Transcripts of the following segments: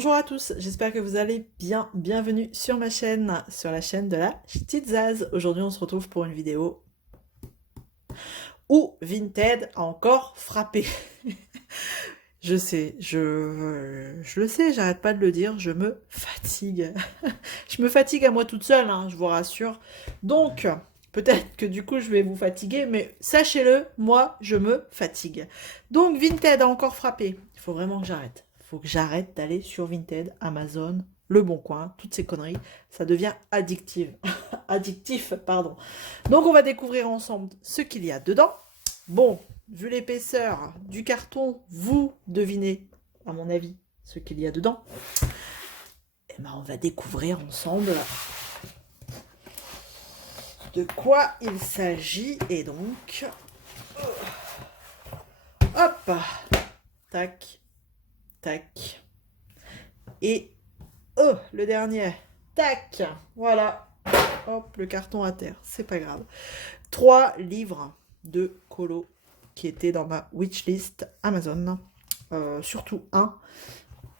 Bonjour à tous, j'espère que vous allez bien. Bienvenue sur ma chaîne, sur la chaîne de la Petite Zaz. Aujourd'hui, on se retrouve pour une vidéo où Vinted a encore frappé. Je sais, je le sais, j'arrête pas de le dire, je me fatigue. Je me fatigue à moi toute seule, hein, je vous rassure. Donc, peut-être que du coup, je vais vous fatiguer, mais sachez-le, moi, je me fatigue. Donc, Vinted a encore frappé. Il faut vraiment que j'arrête. Il faut que j'arrête d'aller sur Vinted, Amazon, Le Bon Coin, toutes ces conneries. Ça devient addictif. Addictif, pardon. Donc, on va découvrir ensemble ce qu'il y a dedans. Bon, vu l'épaisseur du carton, vous devinez, à mon avis, ce qu'il y a dedans. Eh ben, on va découvrir ensemble de quoi il s'agit. Et donc, hop, tac, tac. Et le dernier, tac, voilà. Hop, le carton à terre, c'est pas grave. 3 livres de colo qui étaient dans ma wishlist Amazon. Surtout un,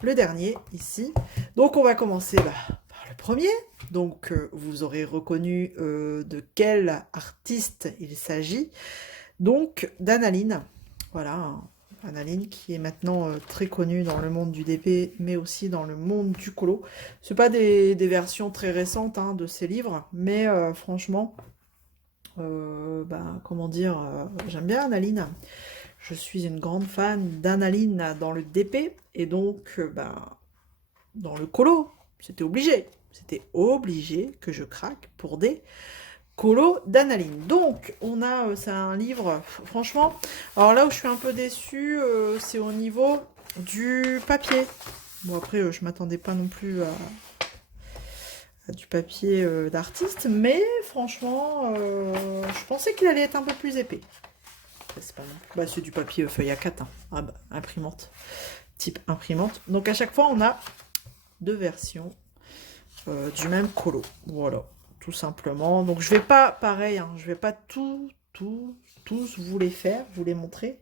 le dernier ici. Donc on va commencer par le premier. Donc vous aurez reconnu de quel artiste il s'agit. Donc d'Analine. Voilà, Analine qui est maintenant très connue dans le monde du DP, mais aussi dans le monde du colo. Ce pas des versions très récentes hein, de ces livres, mais franchement, comment dire, j'aime bien Analine. Je suis une grande fan d'Analine dans le DP, et donc, dans le colo, c'était obligé. C'était obligé que je craque pour des colos d'Analine. Donc, on a, c'est un livre, franchement, alors là où je suis un peu déçue, c'est au niveau du papier. Bon, après, je m'attendais pas non plus à du papier d'artiste, mais franchement, je pensais qu'il allait être un peu plus épais. C'est pas non plus. C'est du papier feuille A4, hein. Ah bah, imprimante, type imprimante. Donc à chaque fois, on a 2 versions du même colo. Voilà, tout simplement. Donc je vais pas, pareil, hein, je vais pas tous vous les faire, vous les montrer.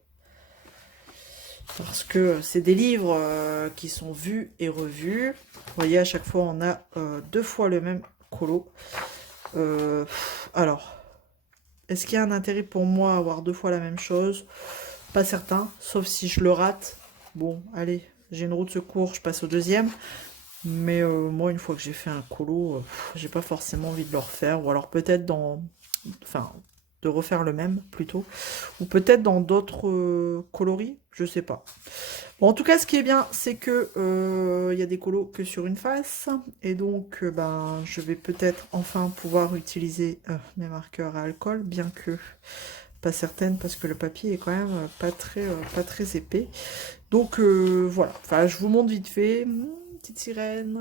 Parce que c'est des livres qui sont vus et revus. Vous voyez, à chaque fois, on a 2 fois le même colo. Alors, est-ce qu'il y a un intérêt pour moi à avoir 2 fois la même chose? Pas certain, sauf si je le rate. Bon, allez, j'ai une roue de secours, je passe au deuxième. Mais moi, une fois que j'ai fait un colo, j'ai pas forcément envie de le refaire. Ou alors peut-être dans... Enfin, de refaire le même, plutôt. Ou peut-être dans d'autres coloris, je sais pas. Bon, en tout cas, ce qui est bien, c'est que y a des colos que sur une face. Et donc, je vais peut-être enfin pouvoir utiliser mes marqueurs à alcool, bien que pas certaine, parce que le papier est quand même pas très épais. Donc, voilà. Enfin, je vous montre vite fait. Petite sirène.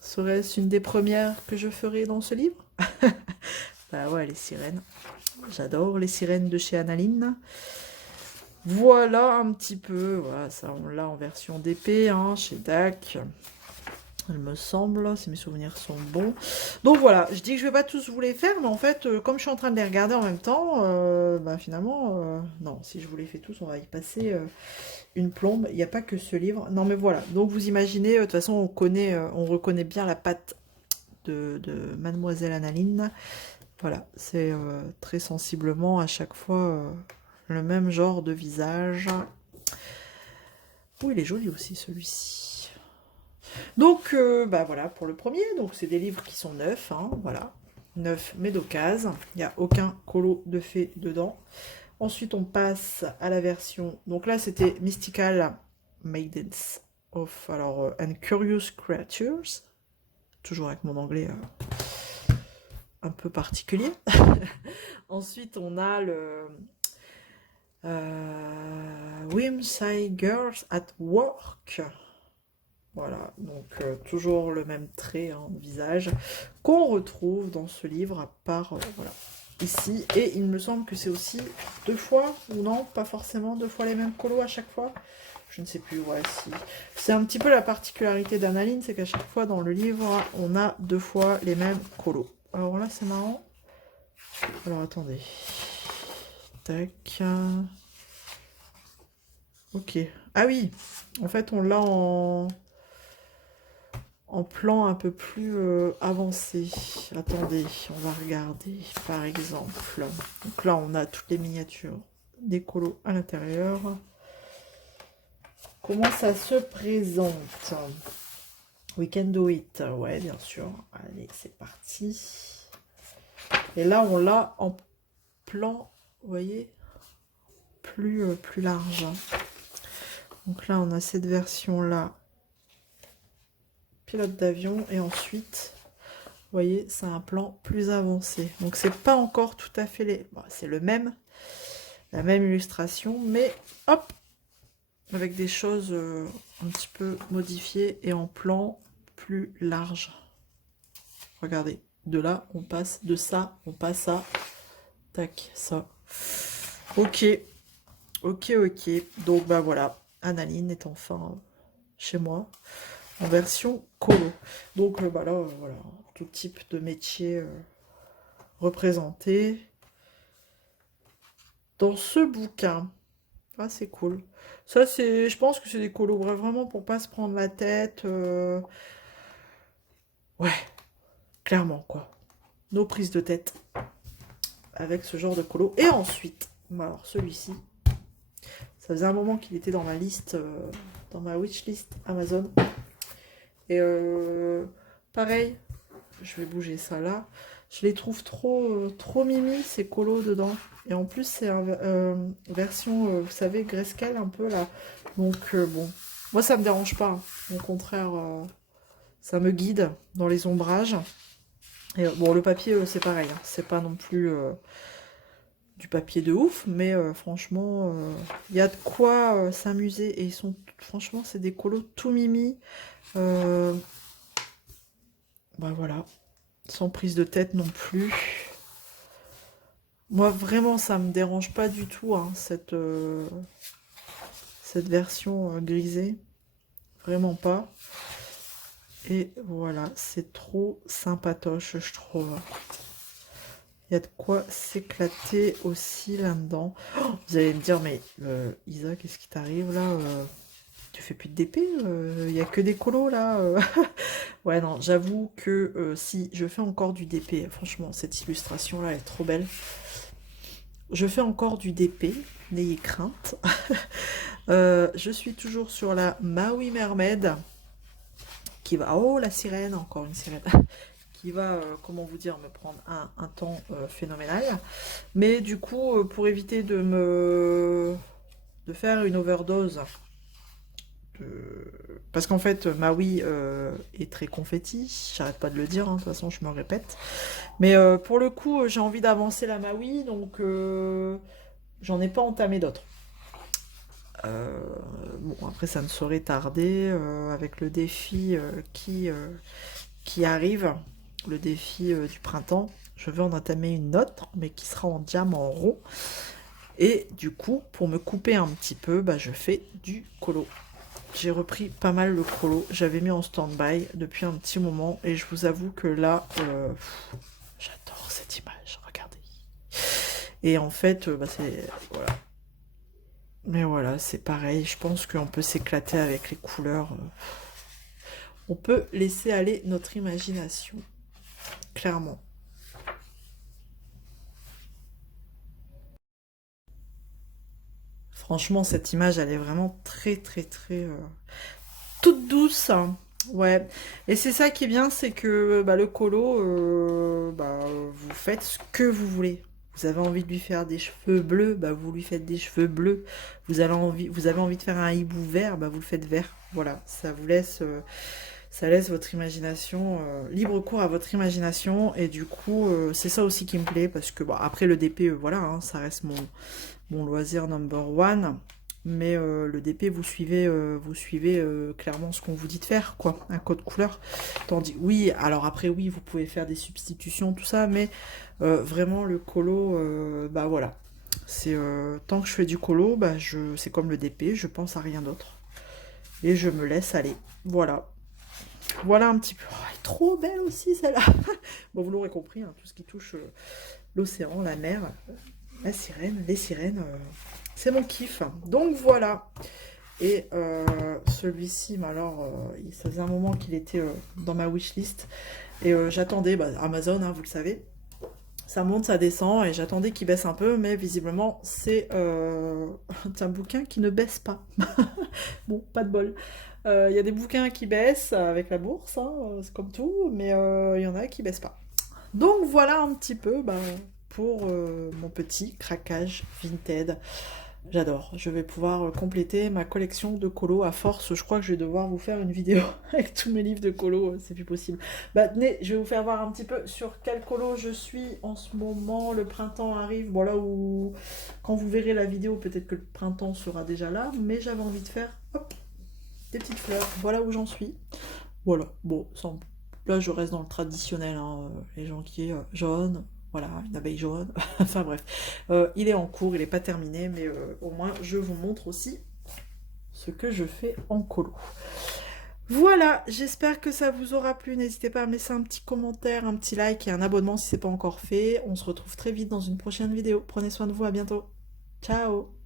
Serait-ce une des premières que je ferai dans ce livre? Bah ouais, les sirènes. J'adore les sirènes de chez Analine. Voilà un petit peu. Voilà, ça on l'a en version d'épée, hein, chez DAC. Il me semble, si mes souvenirs sont bons. Donc voilà, je dis que je vais pas tous vous les faire, mais en fait, comme je suis en train de les regarder en même temps, finalement, non, si je vous les fais tous, on va y passer une plombe. Il n'y a pas que ce livre. Non, mais voilà. Donc vous imaginez, de toute façon, on reconnaît bien la patte de Mademoiselle Analine. Voilà, c'est très sensiblement à chaque fois le même genre de visage. Oh, il est joli aussi celui-ci. Donc, voilà pour le premier. Donc, c'est des livres qui sont neufs, hein, voilà. Neufs, mais d'occasion. Il n'y a aucun colo de fée dedans. Ensuite, on passe à la version... Donc là, c'était Mystical Maidens of... Alors, and Curious Creatures. Toujours avec mon anglais un peu particulier. Ensuite, on a le... Whimsy Girls at Work. Voilà, donc toujours le même trait en visage qu'on retrouve dans ce livre, à part voilà, ici. Et il me semble que c'est aussi 2 fois, ou non, pas forcément 2 fois les mêmes colos à chaque fois. Je ne sais plus, ouais, si. C'est un petit peu la particularité d'Analine, c'est qu'à chaque fois dans le livre, on a 2 fois les mêmes colos. Alors là, c'est marrant. Alors attendez. Tac. Ok. Ah oui, en fait, on l'a en... en plan un peu plus avancé. Attendez, on va regarder par exemple. Donc là, on a toutes les miniatures des colos à l'intérieur. Comment ça se présente? We can do it. Ouais, bien sûr. Allez, c'est parti. Et là, on l'a en plan, vous voyez, plus large. Donc là, on a cette version-là, pilote d'avion. Et ensuite, vous voyez, c'est un plan plus avancé. Donc, c'est pas encore tout à fait les... Bon, c'est le même, la même illustration, mais hop, avec des choses un petit peu modifiées et en plan plus large. Regardez, de là, on passe, de ça, on passe à... Tac, ça. Ok, ok, ok. Donc, bah voilà, Analine est enfin chez moi, en version colo. Donc, bah là, voilà, tout type de métier représenté dans ce bouquin. Ah, c'est cool. Ça, c'est, je pense que c'est des colos vraiment pour pas se prendre la tête. Ouais, clairement, quoi. Nos prises de tête avec ce genre de colo. Et ensuite, bah alors celui-ci, ça faisait un moment qu'il était dans ma liste, dans ma wishlist Amazon. Et pareil, je vais bouger ça là. Je les trouve trop mimi, ces colos dedans. Et en plus, c'est une version, vous savez, grayscale un peu là. Donc, bon, moi, ça me dérange pas, hein. Au contraire, ça me guide dans les ombrages. Et bon, le papier, c'est pareil, hein. C'est pas non plus du papier de ouf, mais franchement, il y a de quoi s'amuser. Et ils sont, franchement, c'est des colos tout mimi. Bah voilà, sans prise de tête non plus. Moi, vraiment, ça me dérange pas du tout, hein, cette version grisée. Vraiment pas. Et voilà, c'est trop sympatoche, je trouve. Il y a de quoi s'éclater aussi là-dedans. Oh, vous allez me dire, mais Isa, qu'est-ce qui t'arrive là tu fais plus de DP, il n'y a que des colos là. Ouais, non, j'avoue que si je fais encore du DP, franchement, cette illustration là est trop belle. Je fais encore du DP, n'ayez crainte. Je suis toujours sur la Maui Mermaid qui va. Oh, la sirène, encore une sirène. Qui va, comment vous dire, me prendre un temps phénoménal. Mais du coup, pour éviter de faire une overdose. Parce qu'en fait, Maui est très confetti, j'arrête pas de le dire, hein, de toute façon je me répète. Mais pour le coup, j'ai envie d'avancer la Maui, donc j'en ai pas entamé d'autres. Bon, après ça ne saurait tarder avec le défi qui arrive, le défi du printemps. Je vais en entamer une autre, mais qui sera en diamant rond. Et du coup, pour me couper un petit peu, bah, je fais du colo. J'ai repris pas mal le colo. J'avais mis en stand-by depuis un petit moment. Et je vous avoue que là, j'adore cette image. Regardez. Et en fait, bah, c'est... Voilà. Mais voilà, c'est pareil. Je pense qu'on peut s'éclater avec les couleurs. On peut laisser aller notre imagination. Clairement. Franchement, cette image, elle est vraiment très toute douce. Ouais. Et c'est ça qui est bien, c'est que bah, le colo, bah, vous faites ce que vous voulez. Vous avez envie de lui faire des cheveux bleus, bah, vous lui faites des cheveux bleus. Vous avez envie de faire un hibou vert, bah, vous le faites vert. Voilà, ça laisse votre imagination, libre cours à votre imagination. Et du coup, c'est ça aussi qui me plaît, parce que bon, après le DP, voilà, hein, ça reste mon loisir number one. Mais le DP, vous suivez clairement ce qu'on vous dit de faire, quoi, un code couleur. Tandis, oui, alors après, oui, vous pouvez faire des substitutions, tout ça, mais vraiment, le colo, bah voilà. C'est tant que je fais du colo, bah, c'est comme le DP, je pense à rien d'autre. Et je me laisse aller. Voilà. Voilà un petit peu. Oh, elle est trop belle aussi, celle-là. Bon, vous l'aurez compris, hein, tout ce qui touche l'océan, la mer, la sirène, les sirènes, c'est mon kiff. Donc voilà. Et celui-ci, mais alors, ça faisait un moment qu'il était dans ma wishlist. Et j'attendais, bah, Amazon, hein, vous le savez. Ça monte, ça descend, et j'attendais qu'il baisse un peu, mais visiblement, c'est un bouquin qui ne baisse pas. Bon, pas de bol. Il y a des bouquins qui baissent avec la bourse, hein, c'est comme tout, mais il y en a qui baissent pas. Donc voilà un petit peu bah, pour mon petit craquage Vinted. J'adore. Je vais pouvoir compléter ma collection de colos à force. Je crois que je vais devoir vous faire une vidéo avec tous mes livres de colos. C'est plus possible. Bah, tenez, je vais vous faire voir un petit peu sur quel colo je suis en ce moment. Le printemps arrive. Bon, là où, quand vous verrez la vidéo, peut-être que le printemps sera déjà là. Mais j'avais envie de faire hop, des petites fleurs. Voilà où j'en suis. Voilà. Bon, là, je reste dans le traditionnel. Hein. Les jonquiers jaunes. Voilà, une abeille jaune. Enfin bref, il est en cours, il n'est pas terminé, mais au moins je vous montre aussi ce que je fais en colo. Voilà, j'espère que ça vous aura plu. N'hésitez pas à me laisser un petit commentaire, un petit like et un abonnement si ce n'est pas encore fait. On se retrouve très vite dans une prochaine vidéo. Prenez soin de vous, à bientôt. Ciao!